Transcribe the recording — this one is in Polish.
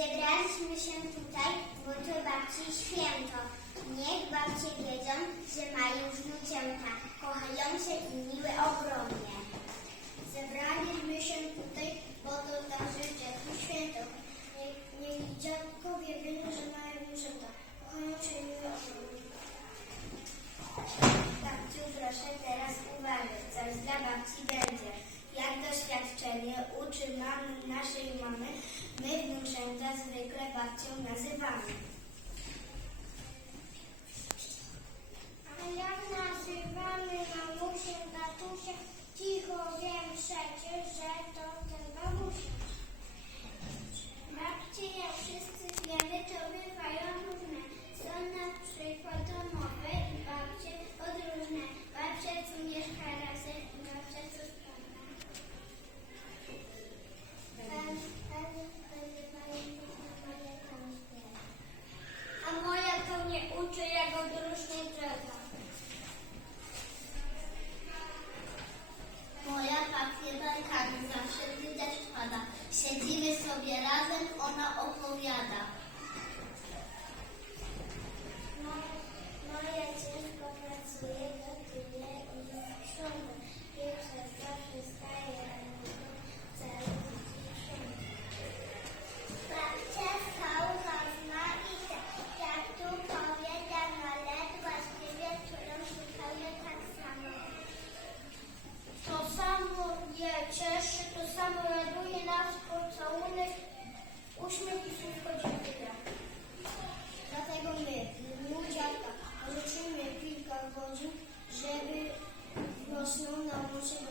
Zebraliśmy się tutaj, bo to babci święto. Niech babcie wiedzą, że mają wnucięta, kochają się i miły ogromnie. Zebraliśmy się tutaj, oraz zwykle babcią nazywanym. uśmiech i słów. Dlatego my, w dniu kilka godzin, żeby rosną na muszę